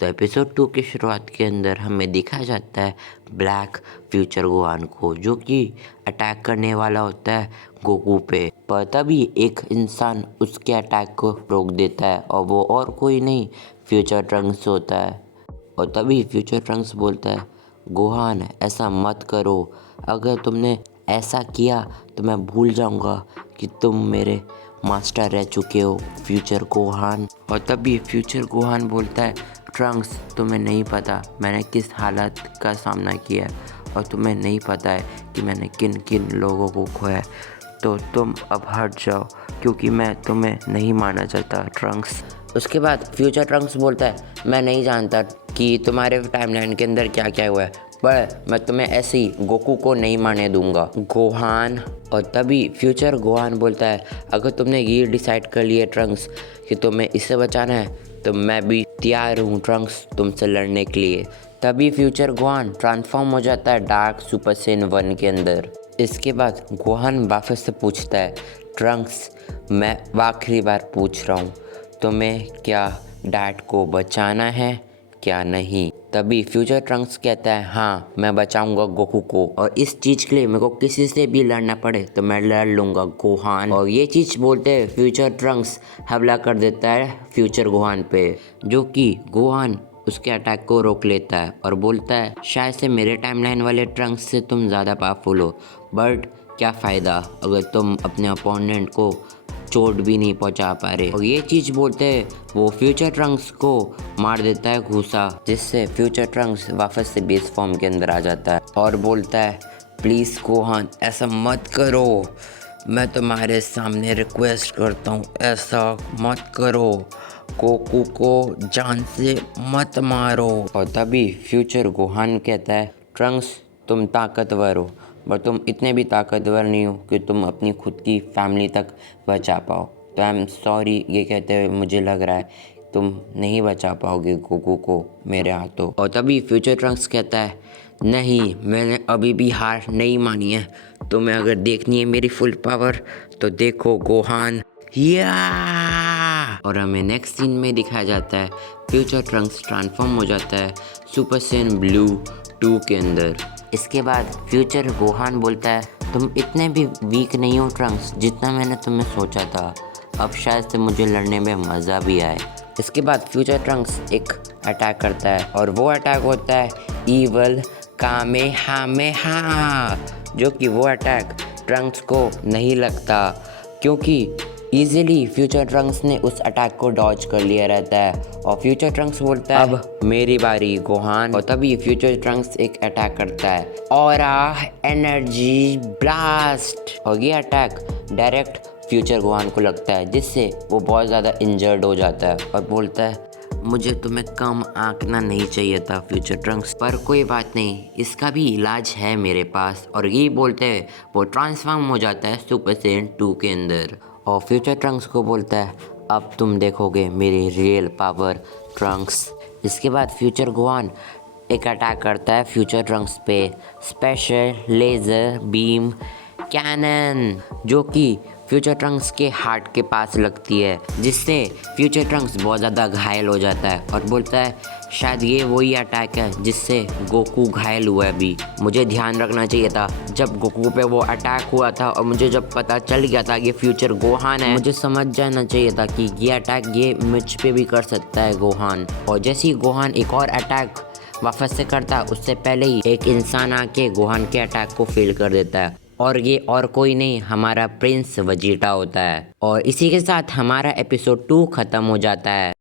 तो एपिसोड 2 की शुरुआत के अंदर हमें दिखाया जाता है ब्लैक फ्यूचर गोहान को, जो कि अटैक करने वाला होता है गोकू पे। पर तभी एक इंसान उसके अटैक को रोक देता है और वो और कोई नहीं फ्यूचर ट्रंक्स होता है। और तभी फ्यूचर ट्रंक्स बोलता है, गोहान ऐसा मत करो, अगर तुमने ऐसा किया तो मैं भूल जाऊंगा कि तुम मेरे मास्टर रह चुके हो फ्यूचर गोहान। और तभी फ्यूचर गोहान बोलता है, ट्रंक्स तुम्हें नहीं पता मैंने किस हालत का सामना किया है और तुम्हें नहीं पता है कि मैंने किन किन लोगों को खोया है, तो तुम अब हट जाओ क्योंकि मैं तुम्हें नहीं माना चाहता ट्रंक्स। उसके बाद फ्यूचर ट्रंक्स बोलता है, मैं नहीं जानता कि तुम्हारे टाइमलाइन के अंदर क्या क्या हुआ है, पर मैं तुम्हें ऐसे ही गोकू को नहीं मारने दूंगा गोहान। और तभी फ्यूचर गोहान बोलता है, अगर तुमने ये डिसाइड कर लिया ट्रंक्स कि तुम्हें इससे बचाना है तो मैं भी तैयार हूँ ट्रंक्स तुमसे लड़ने के लिए। तभी फ्यूचर गोहान ट्रांसफॉर्म हो जाता है डार्क सुपर सेन 1 के अंदर। इसके बाद गोहान वापस से पूछता है, ट्रंक्स मैं आखिरी बार पूछ रहा हूँ, तुम्हें क्या डैड को बचाना है क्या नहीं? तभी फ्यूचर ट्रंक्स कहता है, हाँ मैं बचाऊंगा गोकू को, और इस चीज़ के लिए मेरे को किसी से भी लड़ना पड़े तो मैं लड़ लूँगा गोहान। और ये चीज़ बोलते हैं फ्यूचर ट्रंक्स हमला कर देता है फ्यूचर गोहान पे, जो कि गोहान उसके अटैक को रोक लेता है और बोलता है, शायद से मेरे टाइमलाइन वाले ट्रंक्स से तुम ज़्यादा पावरफुल हो, बट क्या फ़ायदा अगर तुम अपने अपोनेंट को चोट भी नहीं पहुंचा पा रहे। और ये चीज़ बोलते हैं वो फ्यूचर ट्रंक्स को मार देता है घूसा, जिससे फ्यूचर ट्रंक्स वापस से बेस फॉर्म के अंदर आ जाता है और बोलता है, प्लीज़ गोहान ऐसा मत करो, मैं तुम्हारे सामने रिक्वेस्ट करता हूँ ऐसा मत करो, गोकू को जान से मत मारो। और तभी फ्यूचर गोहान कहता है, ट्रंक्स तुम ताकतवर हो पर तुम इतने भी ताकतवर नहीं हो कि तुम अपनी खुद की फैमिली तक बचा पाओ, तो आई एम सॉरी, ये कहते हुए मुझे लग रहा है तुम नहीं बचा पाओगे गोकू को मेरे हाथों। और तभी फ्यूचर ट्रंक्स कहता है, नहीं मैंने अभी भी हार नहीं मानी है, तुम्हें अगर देखनी है मेरी फुल पावर तो देखो गोहान। या और हमें नेक्स्ट सीन में दिखाया जाता है फ्यूचर ट्रंक्स ट्रांसफॉर्म हो जाता है सुपर सेन ब्लू 2 के अंदर। इसके बाद फ्यूचर गोहान बोलता है, तुम इतने भी वीक नहीं हो ट्रंक्स जितना मैंने तुम्हें सोचा था, अब शायद से मुझे लड़ने में मज़ा भी आए। इसके बाद फ्यूचर ट्रंक्स एक अटैक करता है और वो अटैक होता है ईवल कामेहामेहा, जो कि वो अटैक ट्रंक्स को नहीं लगता क्योंकि इजीली फ्यूचर ट्रंक्स ने उस अटैक को डॉज कर लिया रहता है। और फ्यूचर ट्रंक्स बोलता है, अब मेरी बारी गोहान। और तभी फ्यूचर ट्रंक्स एक अटैक करता है, ऑरा एनर्जी ब्लास्ट, और ये अटैक डायरेक्ट फ्यूचर गोहान को लगता है, जिससे वो बहुत ज़्यादा इंजर्ड हो जाता है और बोलता है, मुझे तुम्हें कम आंकना नहीं चाहिए था फ्यूचर ट्रंक्स, पर कोई बात नहीं, इसका भी इलाज है मेरे पास। और ये बोलते हैं वो ट्रांसफॉर्म हो जाता है सुपर सेन 2 के अंदर। और फ्यूचर ट्रंक्स को बोलता है, अब तुम देखोगे मेरी रियल पावर ट्रंक्स। इसके बाद फ्यूचर गोहान एक अटैक करता है फ्यूचर ट्रंक्स पे, स्पेशल लेज़र बीम कैनन, जो कि फ्यूचर ट्रंक्स के हार्ट के पास लगती है, जिससे फ्यूचर ट्रंक्स बहुत ज़्यादा घायल हो जाता है और बोलता है, शायद ये वही अटैक है जिससे गोकू घायल हुआ है। अभी मुझे ध्यान रखना चाहिए था जब गोकू पे वो अटैक हुआ था, और मुझे जब पता चल गया था कि फ्यूचर गोहान है, मुझे समझ जाना चाहिए था कि ये अटैक ये मुझ पे भी कर सकता है गोहान। और जैसे ही गोहान एक और अटैक वापस से करता, उससे पहले ही एक इंसान आके गोहान के अटैक को फेल कर देता है, और ये और कोई नहीं हमारा प्रिंस वेजिटा होता है। और इसी के साथ हमारा एपिसोड 2 ख़त्म हो जाता है।